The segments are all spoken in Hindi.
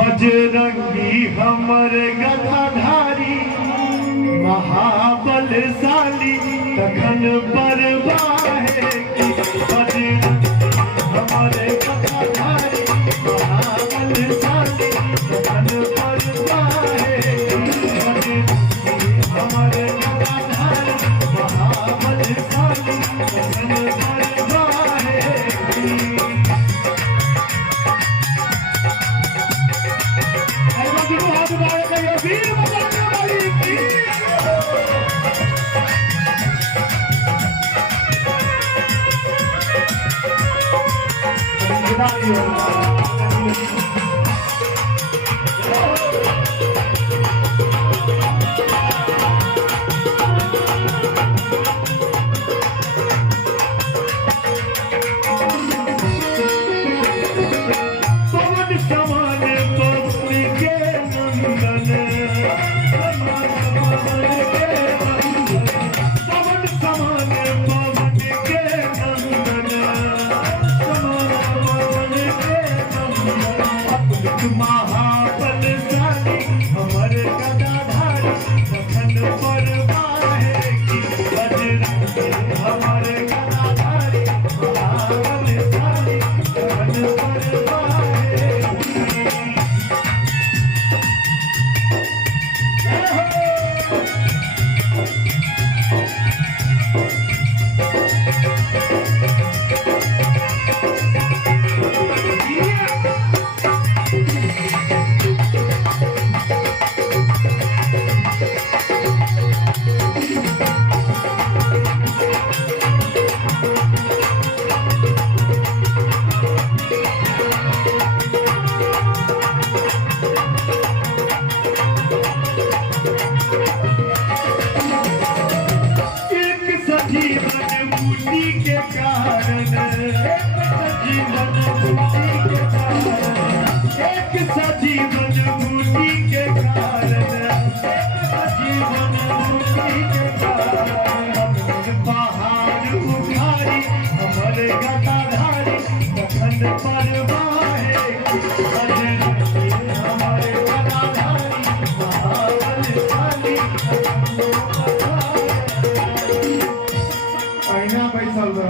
बजरंगी हमर गदाधारी महाबलशाली तखन परवाहे की बजरंगी हमर गदाधारी महाबलशाली तखन परवाहे की बजरंगी हमर गदाधारी महाबलशाली तखन परवाहे की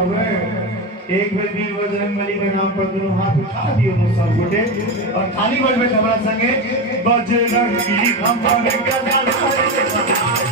एक बेर वीर बजरंगबली के नाम पर दोनों हाथ उठा दियो सब गोटे और खाली बजबे हमरा संगे बजरंगी हमर गदाधारी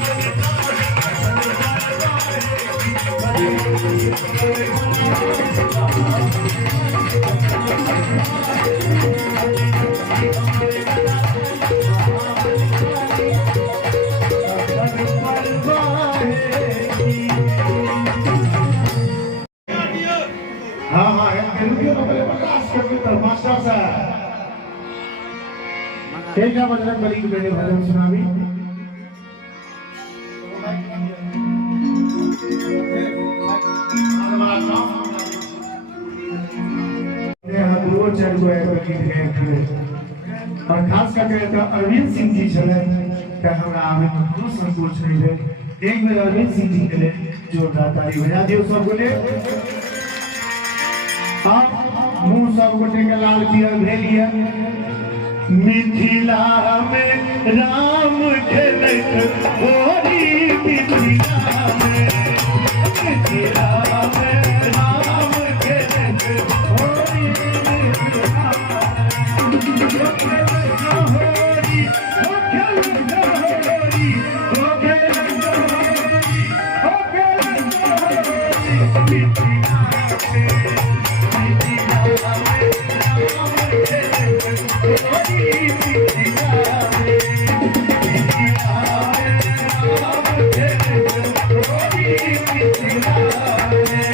बजरंगबली के बेटे भजन सुनावी और खास करके अरविंद सिंह जी चले हमरा आवे बहुत संतोष है एक बेर अरविंद सिंह जी के लिए जोरदार ताली बजा दियो सब गोटे आप मुंह सब गोटे के लाल पियर भेलिए मिथिला में राम खेलत होरी मिथिला में राम खेलत होरी मिथिला Yeah.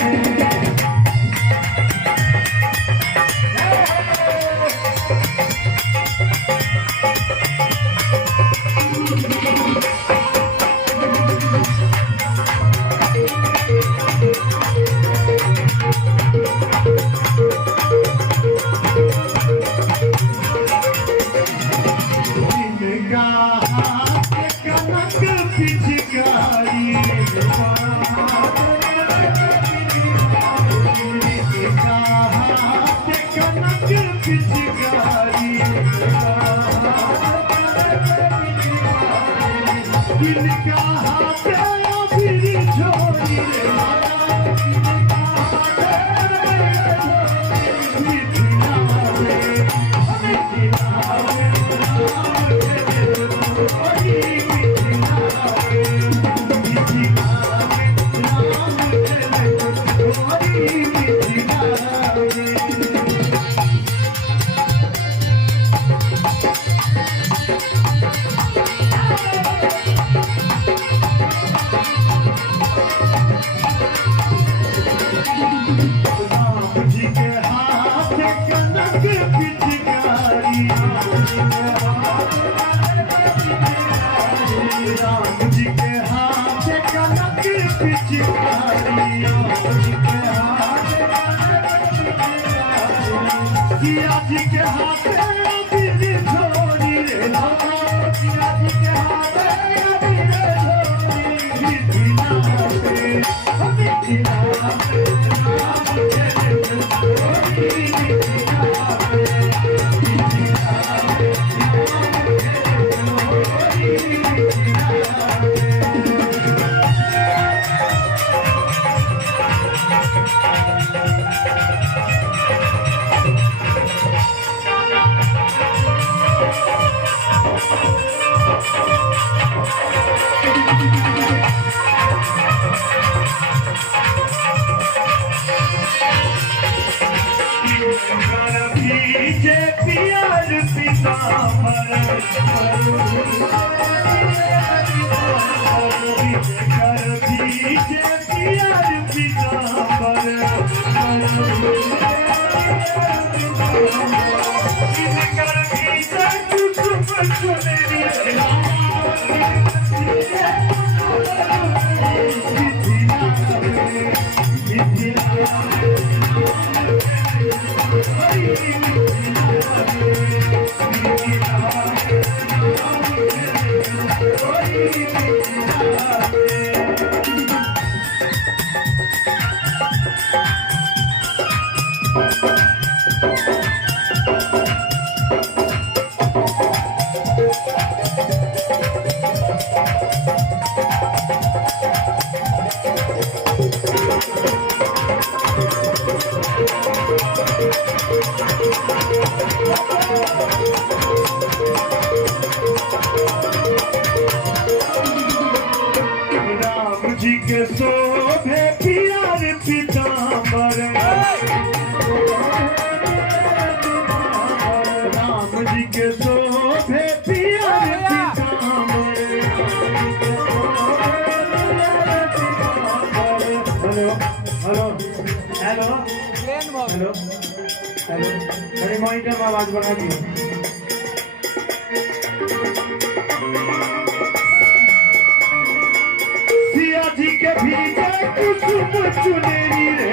हेलो हेलो अरे मॉनिटर में आवाज बढ़ा दियो। सिया जी के भीजे कुसुम चुनेरी रे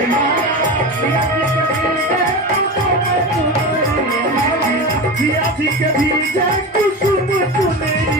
सिया जी के भीजे कुसुम चुनेरी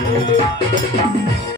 Thank you.